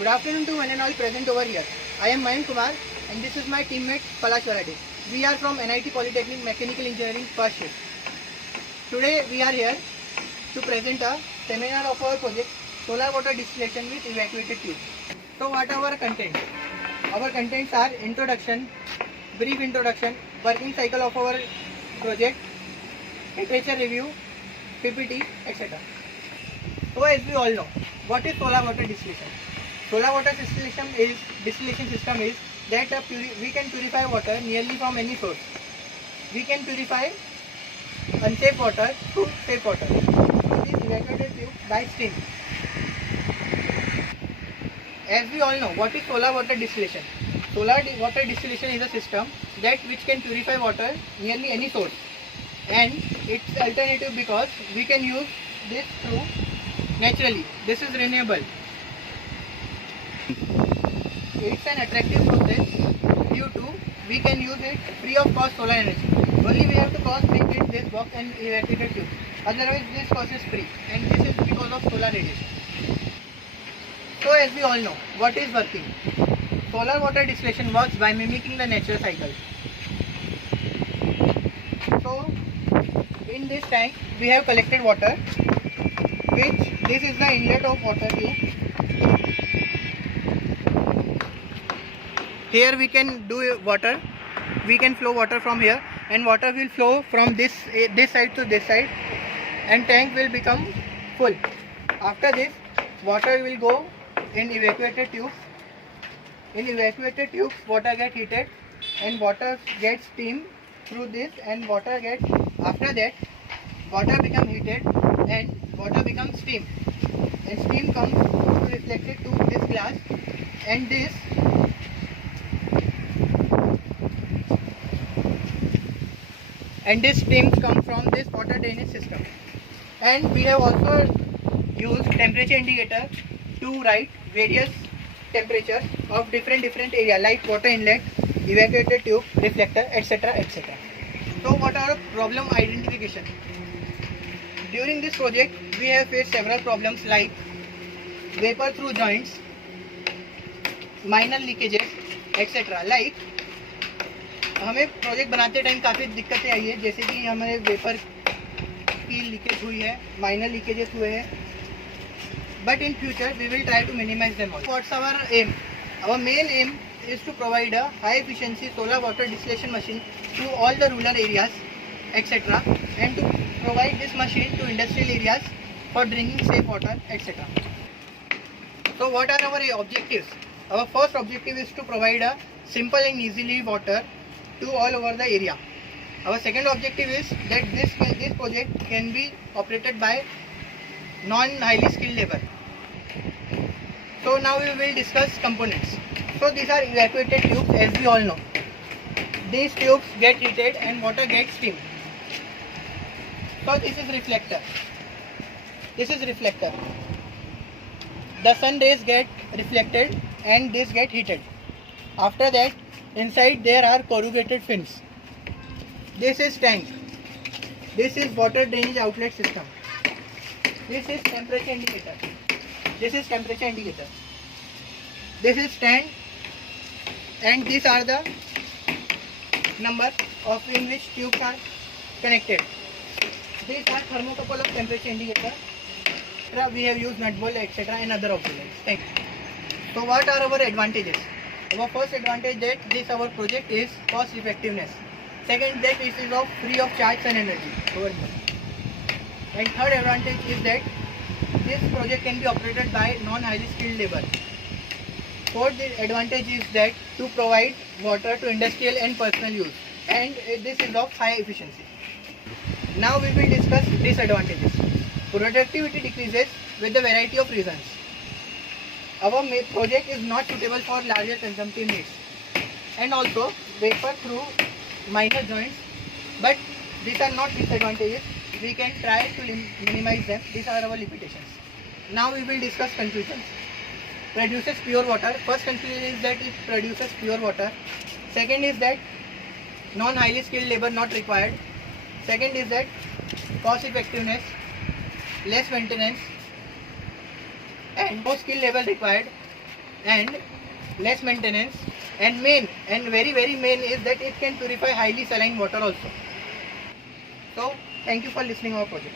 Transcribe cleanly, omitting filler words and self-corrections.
Good afternoon to one and all present over here. I am Mayank Kumar and this is my teammate Palash Varade. We are from NIT Polytechnic Mechanical Engineering first shift. Today we are here to present a seminar of our project Solar Water Distillation with Evacuated Tube. So what are our contents? Our contents are introduction, brief introduction, working cycle of our project, temperature review, PPT, etc. So as we all know, what is solar water distillation? Solar water distillation system is that we can purify water nearly from any source. We can purify unsafe water to safe water. It is evacuated by steam. As we all know, what is solar water distillation? Solar water distillation is a system that which can purify water nearly any source, and it's alternative because we can use this through naturally. This is renewable. It's an attractive process due to we can use it free of cost solar energy. Only we have to cost make it this box and evacuated tube. Otherwise this cost is free, and this is because of solar radiation. So as we all know, what is working? Solar water distillation works by mimicking the natural cycle. So in this tank we have collected water, which this is the inlet of water tube. Here we can do water, we can flow water from here, and water will flow from this side to this side, and tank will become full. After this, water will go in evacuated tubes. In evacuated tubes, water get heated and water gets steam through this, and after that water become heated and water becomes steam, and steam comes reflected to this glass, and this steam comes from this water drainage system. And we have also used temperature indicator to write various temperatures of different area like water inlet, evacuated tube, reflector, etc. etc. So what are problem identification? During this project we have faced several problems like vapor through joints, minor leakages, etc. Like हमें project बनाते time काफ़ी दिक्कतें आई है, जैसे कि हमारे vapour की leakage हुई है, माइनर लीकेजेस हुए हैं, but in future we will try to minimize them all. What's our aim? Our main aim is to provide a high efficiency solar water distillation machine to all the rural areas, etc., and to provide this machine to industrial areas for drinking safe water, etc. So what are our objectives? Our first objective is to provide a simple and easily water to all over the area. Our second objective is that this project can be operated by non-highly skilled labor. So now we will discuss components. So these are evacuated tubes, as we all know. These tubes get heated and water gets steam. So this is reflector. This is reflector. The sun rays get reflected and this get heated. After that, inside there are corrugated fins. This is tank. This is water drainage outlet system. This is temperature indicator. This is temperature indicator. This is stand, and these are the number of in which tubes are connected. These are thermocouple of temperature indicator. We have used nut bolt, etc., and other auxiliaries. Thank you. So what are our advantages? Our first advantage that this our project is cost effectiveness. Second, that it is of free of charge sun energy over here. And third advantage is that this project can be operated by non-highly skilled labor. Fourth advantage is that to provide water to industrial and personal use, and this is of high efficiency. Now we will discuss disadvantages. Productivity decreases with a variety of reasons. Our project is not suitable for larger consumptive needs, and also vapor through minor joints, but these are not disadvantages. We can try to minimize them. These are our limitations. Now we will discuss conclusions. Produces pure water. First conclusion is that it produces pure water. Second is that non-highly skilled labor not required. Second is that cost effectiveness, less maintenance, and no skill level required. and less maintenance, and main and very main is that it can purify highly saline water also. So thank you for listening our project.